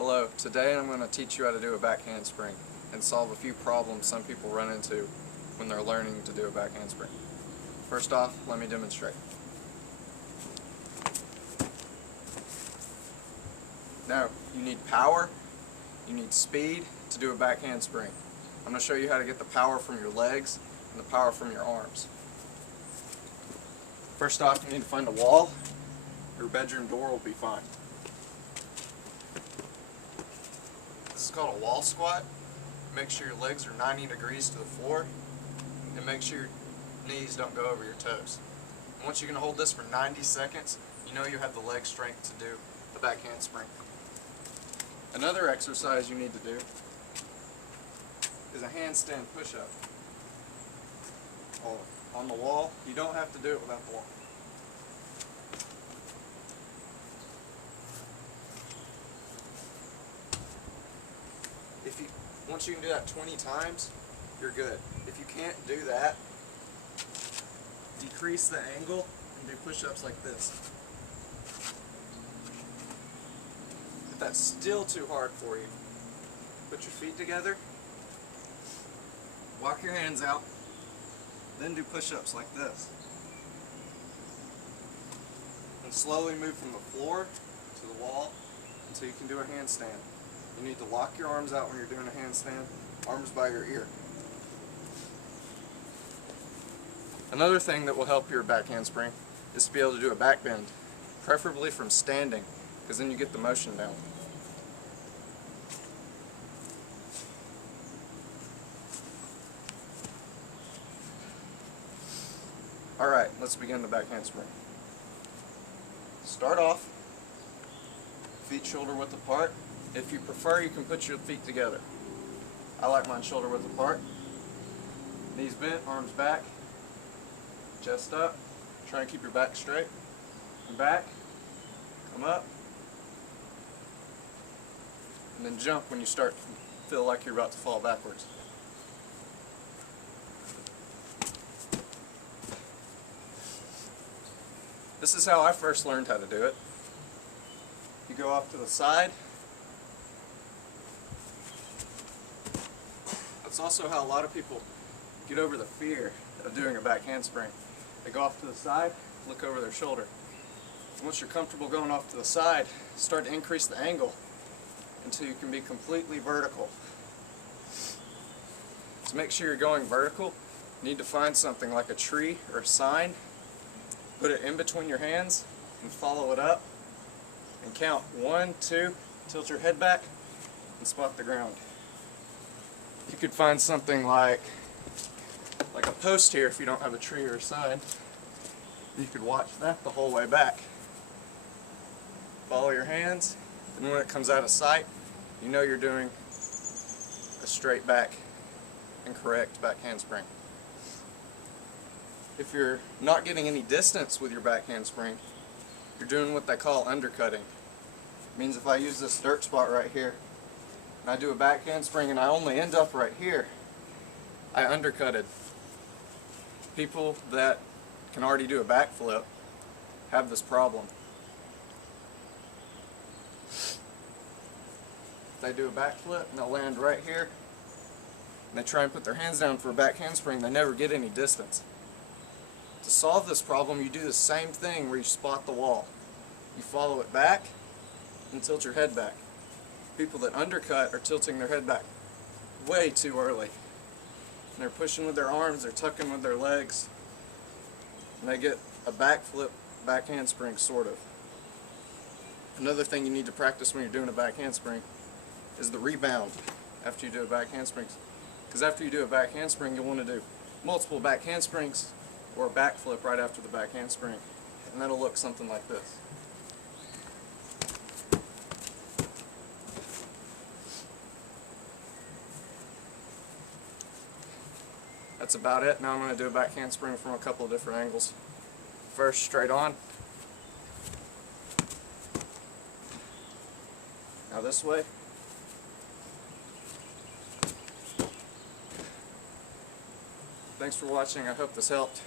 Hello, today I'm going to teach you how to do a back handspring and solve a few problems some people run into when they're learning to do a back handspring. First off, let me demonstrate. Now, you need power, you need speed to do a back handspring. I'm going to show you how to get the power from your legs and the power from your arms. First off, you need to find a wall. Your bedroom door will be fine. This is called a wall squat. Make sure your legs are 90 degrees to the floor and make sure your knees don't go over your toes. And once you can hold this for 90 seconds, you know you have the leg strength to do the back handspring. Another exercise you need to do is a handstand push-up. On the wall. You don't have to do it without the wall. Once you can do that 20 times, you're good. If you can't do that, decrease the angle and do push-ups like this. If that's still too hard for you, put your feet together, walk your hands out, then do push-ups like this. And slowly move from the floor to the wall until you can do a handstand. You need to lock your arms out when you're doing a handstand, arms by your ear. Another thing that will help your back handspring is to be able to do a back bend, preferably from standing, because then you get the motion down. Alright, let's begin the back handspring. Start off, feet shoulder width apart. If you prefer, you can put your feet together. I like mine shoulder width apart. Knees bent, arms back, chest up. Try and keep your back straight. And back, come up, and then jump when you start to feel like you're about to fall backwards. This is how I first learned how to do it. You go off to the side. That's also how a lot of people get over the fear of doing a back handspring. They go off to the side, look over their shoulder. Once you're comfortable going off to the side, start to increase the angle until you can be completely vertical. To make sure you're going vertical, you need to find something like a tree or a sign, put it in between your hands and follow it up and count 1, 2, tilt your head back and spot the ground. You could find something like a post here if you don't have a tree or a sign. You could watch that the whole way back. Follow your hands, and when it comes out of sight, you know you're doing a straight back and correct back handspring. If you're not getting any distance with your back handspring, you're doing what they call undercutting. It means if I use this dirt spot right here, and I do a back handspring and I only end up right here, I undercutted. People that can already do a backflip have this problem. They do a backflip and they'll land right here, and they try and put their hands down for a back handspring, they never get any distance. To solve this problem, you do the same thing where you spot the wall. You follow it back and tilt your head back. People that undercut are tilting their head back way too early. And they're pushing with their arms, they're tucking with their legs, and they get a backflip, back handspring sort of. Another thing you need to practice when you're doing a back handspring is the rebound after you do a back handspring. Because after you do a back handspring, you'll want to do multiple back handsprings or a backflip right after the back handspring. And that'll look something like this. That's about it. Now I'm going to do a back handspring from a couple of different angles. First, straight on. Now this way. Thanks for watching. I hope this helped.